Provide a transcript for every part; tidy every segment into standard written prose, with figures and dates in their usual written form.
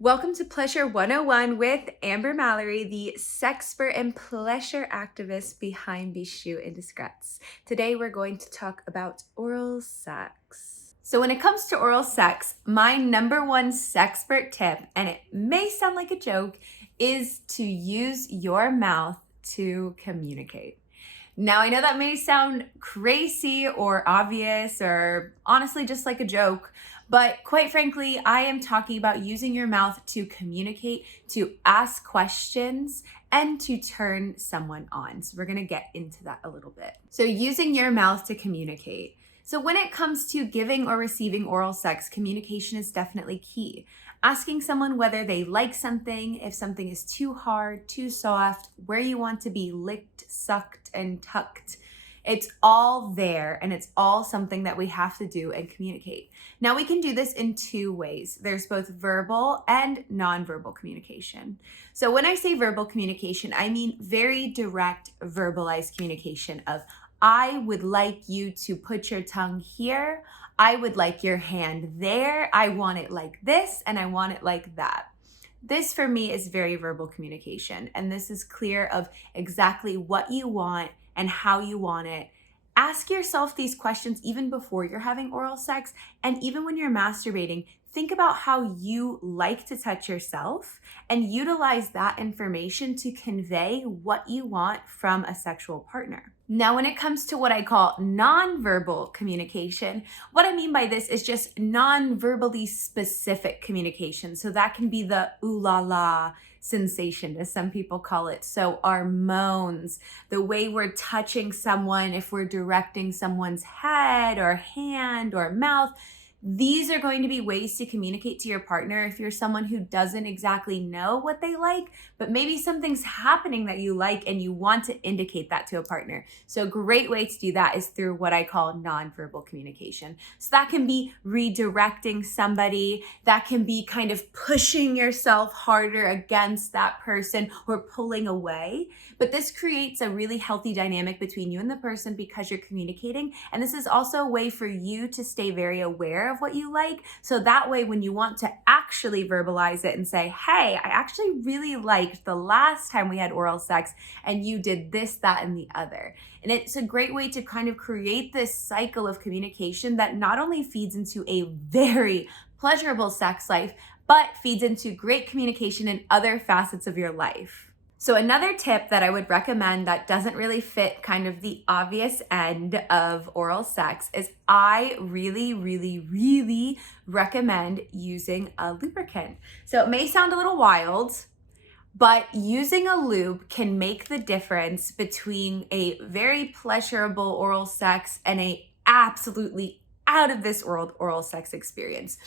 Welcome to Pleasure 101 with Amber Mallory, the sexpert and pleasure activist behind Bijoux Indiscrets. Today we're going to talk about oral sex. So when it comes to oral sex, my number one sexpert tip, and it may sound like a joke, is to use your mouth to communicate. Now, I know that may sound crazy or obvious or honestly just like a joke, but quite frankly, I am talking about using your mouth to communicate, to ask questions, and to turn someone on. So we're gonna get into that a little bit. So using your mouth to communicate. So when it comes to giving or receiving oral sex, communication is definitely key. Asking someone whether they like something, if something is too hard, too soft, where you want to be licked, sucked, and tucked. It's all there, and it's all something that we have to do and communicate. Now, we can do this in two ways. There's both verbal and nonverbal communication. So when I say verbal communication, I mean very direct verbalized communication of, I would like you to put your tongue here. I would like your hand there. I want it like this, and I want it like that. This for me is very verbal communication, and this is clear of exactly what you want and how you want it. Ask yourself these questions even before you're having oral sex, and even when you're masturbating. Think about how you like to touch yourself and utilize that information to convey what you want from a sexual partner. Now, when it comes to what I call nonverbal communication, what I mean by this is just non-verbally specific communication. So that can be the ooh la la sensation, as some people call it. So our moans, the way we're touching someone, if we're directing someone's head or hand or mouth, these are going to be ways to communicate to your partner if you're someone who doesn't exactly know what they like, but maybe something's happening that you like and you want to indicate that to a partner. So a great way to do that is through what I call nonverbal communication. So that can be redirecting somebody, that can be kind of pushing yourself harder against that person or pulling away. But this creates a really healthy dynamic between you and the person because you're communicating. And this is also a way for you to stay very aware of what you like. So that way, when you want to actually verbalize it and say, hey, I actually really liked the last time we had oral sex and you did this, that, and the other. And it's a great way to kind of create this cycle of communication that not only feeds into a very pleasurable sex life, but feeds into great communication in other facets of your life. So another tip that I would recommend that doesn't really fit kind of the obvious end of oral sex is I really recommend using a lubricant. So it may sound a little wild, but using a lube can make the difference between a very pleasurable oral sex and a absolutely out of this world oral sex experience.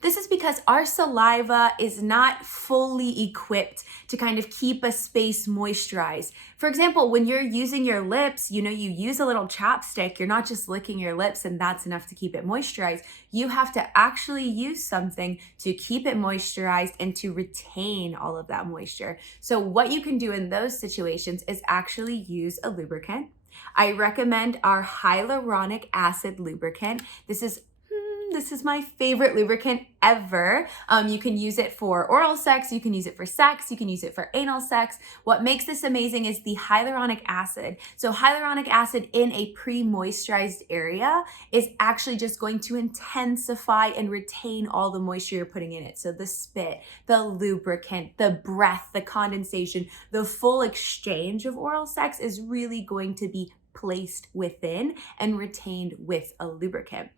This is because our saliva is not fully equipped to kind of keep a space moisturized. For example, when you're using your lips, you use a little chapstick. You're not just licking your lips and that's enough to keep it moisturized. You have to actually use something to keep it moisturized and to retain all of that moisture. So what you can do in those situations is actually use a lubricant. I recommend our hyaluronic acid lubricant. This is my favorite lubricant ever. You can use it for oral sex, you can use it for sex, you can use it for anal sex. What makes this amazing is the hyaluronic acid. So hyaluronic acid in a pre-moisturized area is actually just going to intensify and retain all the moisture you're putting in it. So the spit, the lubricant, the breath, the condensation, the full exchange of oral sex is really going to be placed within and retained with a lubricant.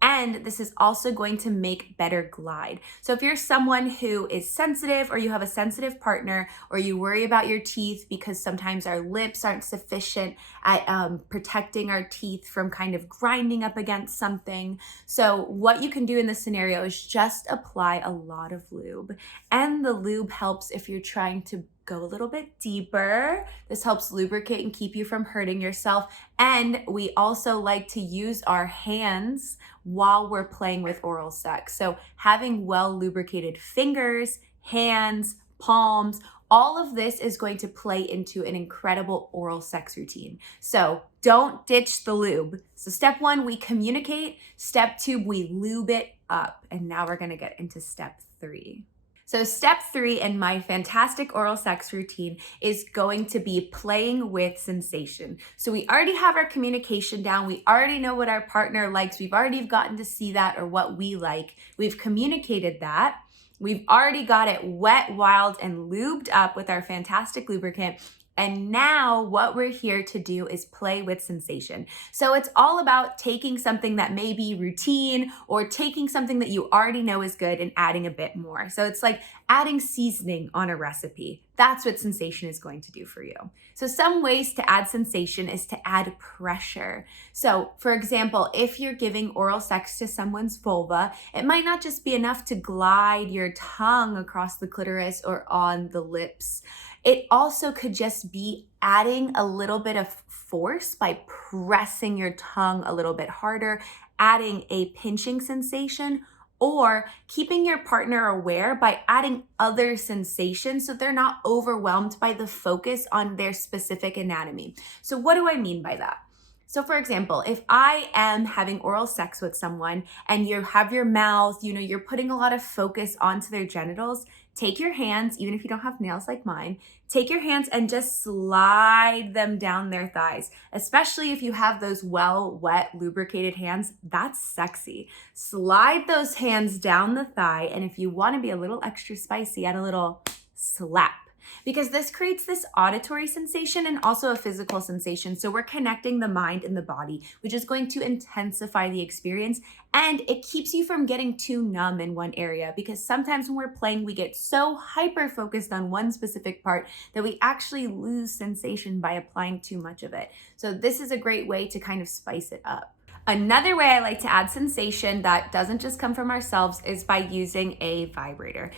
And this is also going to make better glide. So if you're someone who is sensitive or you have a sensitive partner or you worry about your teeth because sometimes our lips aren't sufficient at protecting our teeth from kind of grinding up against something. So what you can do in this scenario is just apply a lot of lube. And the lube helps if you're trying to go a little bit deeper. This helps lubricate and keep you from hurting yourself. And we also like to use our hands while we're playing with oral sex. So having well lubricated fingers, hands, palms, all of this is going to play into an incredible oral sex routine. So don't ditch the lube. So step one, we communicate. Step two, we lube it up. And now we're gonna get into step three. So step 3 in my fantastic oral sex routine is going to be playing with sensation. So we already have our communication down. We already know what our partner likes. We've already gotten to see that or what we like. We've communicated that. We've already got it wet, wild, and lubed up with our fantastic lubricant. And now what we're here to do is play with sensation. So it's all about taking something that may be routine or taking something that you already know is good and adding a bit more. So it's like adding seasoning on a recipe. That's what sensation is going to do for you. So some ways to add sensation is to add pressure. So for example, if you're giving oral sex to someone's vulva, it might not just be enough to glide your tongue across the clitoris or on the lips. It also could just be adding a little bit of force by pressing your tongue a little bit harder, adding a pinching sensation, or keeping your partner aware by adding other sensations so they're not overwhelmed by the focus on their specific anatomy. So what do I mean by that? So for example, if I am having oral sex with someone and you have your mouth, you're putting a lot of focus onto their genitals, take your hands, even if you don't have nails like mine, take your hands and just slide them down their thighs, especially if you have those wet, lubricated hands. That's sexy. Slide those hands down the thigh, and if you want to be a little extra spicy, add a little slap. Because this creates this auditory sensation and also a physical sensation. So we're connecting the mind and the body, which is going to intensify the experience, and it keeps you from getting too numb in one area, because sometimes when we're playing, we get so hyper focused on one specific part that we actually lose sensation by applying too much of it. So this is a great way to kind of spice it up. Another way I like to add sensation that doesn't just come from ourselves is by using a vibrator.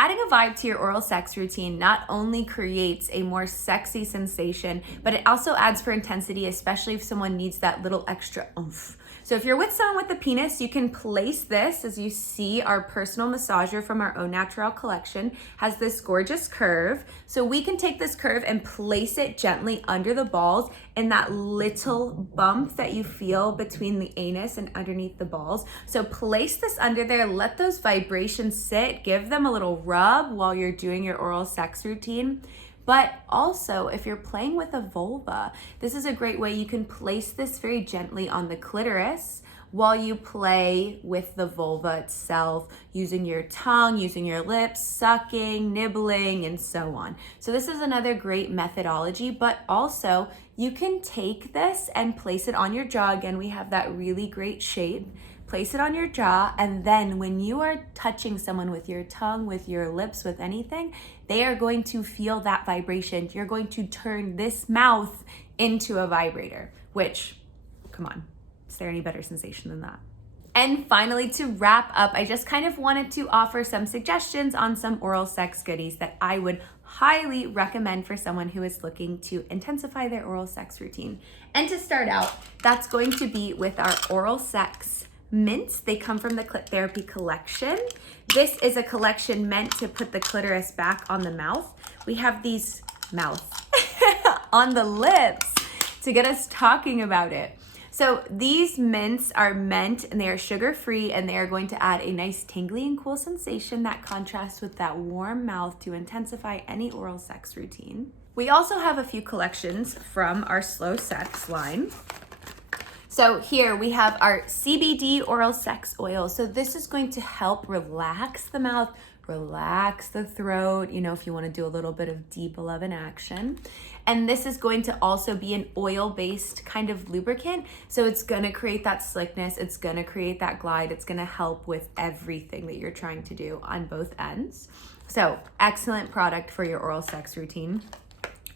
Adding a vibe to your oral sex routine not only creates a more sexy sensation, but it also adds for intensity, especially if someone needs that little extra oomph. So if you're with someone with a penis, you can place this. As you see, our personal massager from our Au Naturel collection has this gorgeous curve. So we can take this curve and place it gently under the balls in that little bump that you feel between the anus and underneath the balls. So place this under there, let those vibrations sit, give them a little rub while you're doing your oral sex routine. But also, if you're playing with a vulva, this is a great way you can place this very gently on the clitoris while you play with the vulva itself, using your tongue, using your lips, sucking, nibbling, and so on. So this is another great methodology, but also you can take this and place it on your jaw. Again, we have that really great shape. Place it on your jaw, and then when you are touching someone with your tongue, with your lips, with anything, they are going to feel that vibration. You're going to turn this mouth into a vibrator, which, come on, is there any better sensation than that? And finally, to wrap up, I just kind of wanted to offer some suggestions on some oral sex goodies that I would highly recommend for someone who is looking to intensify their oral sex routine. And to start out, that's going to be with our oral sex mints. They come from the Clit Therapy collection. This is a collection meant to put the clitoris back on the mouth. We have these on the lips to get us talking about it. So these mints are meant, and they are sugar-free, and they are going to add a nice tingly and cool sensation that contrasts with that warm mouth to intensify any oral sex routine. We also have a few collections from our Slow Sex line. So here we have our CBD oral sex oil. So this is going to help relax the mouth, relax the throat, if you want to do a little bit of deep 11 action. And this is going to also be an oil-based kind of lubricant. So it's going to create that slickness. It's going to create that glide. It's going to help with everything that you're trying to do on both ends. So excellent product for your oral sex routine.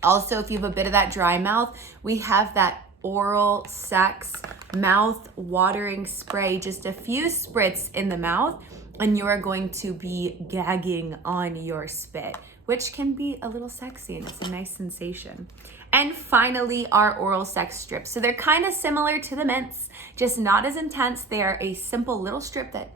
Also, if you have a bit of that dry mouth, we have that oral sex mouth watering spray, just a few spritz in the mouth, and you are going to be gagging on your spit, which can be a little sexy, and it's a nice sensation. And finally, our oral sex strips. So they're kind of similar to the mints, just not as intense. They are a simple little strip that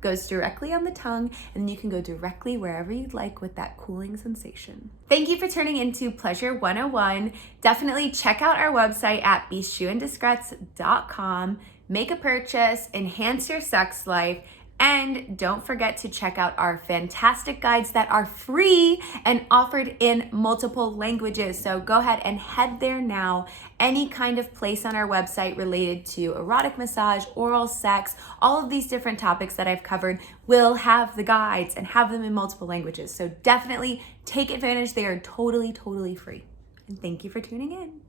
goes directly on the tongue, and you can go directly wherever you'd like with that cooling sensation. Thank you for turning into Pleasure 101. Definitely check out our website at bijouxindiscrets.com. Make a purchase, enhance your sex life, And don't forget to check out our fantastic guides that are free and offered in multiple languages. So go ahead and head there now. Any kind of place on our website related to erotic massage, oral sex, all of these different topics that I've covered will have the guides and have them in multiple languages. So definitely take advantage. They are totally free. And thank you for tuning in.